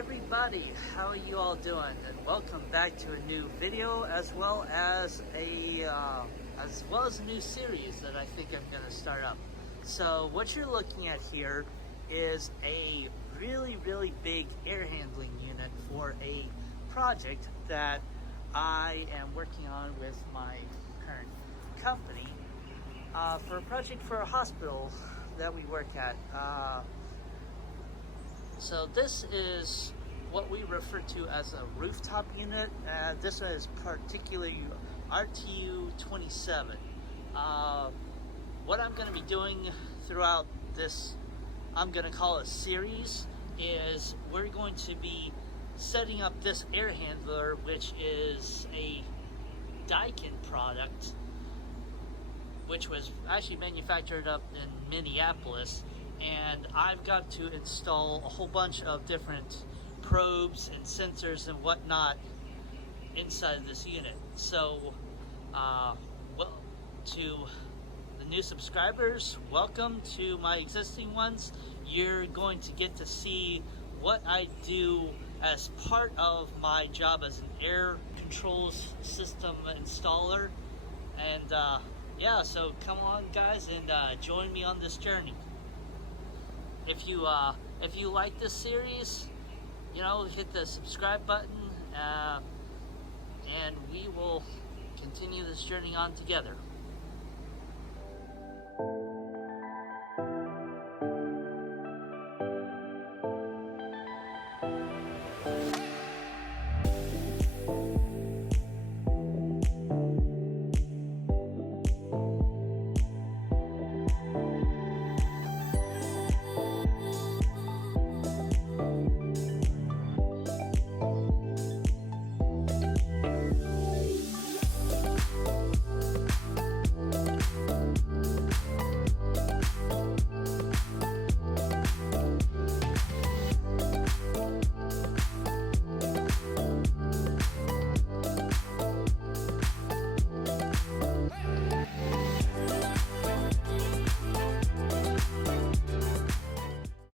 everybody, how are you all doing? And welcome back to a new video, as well as a new series that I think I'm going to start up. So what you're looking at here is a really big air handling unit for a project that I am working on with my current company for a project for a hospital that we work at. So this is what we refer to as a rooftop unit. This is particularly RTU 27. What I'm going to be doing throughout this, I'm going to call it series, is we're going to be setting up this air handler, which is a Daiken product, which was actually manufactured up in Minneapolis. And I've got to install a whole bunch of different probes and sensors and whatnot inside of this unit. So, well, to the new subscribers, welcome. To my existing ones, you're going to get to see what I do as part of my job as an air controls system installer. And yeah, so come on guys and join me on this journey. If you like this series, hit the subscribe button, and we will continue this journey on together.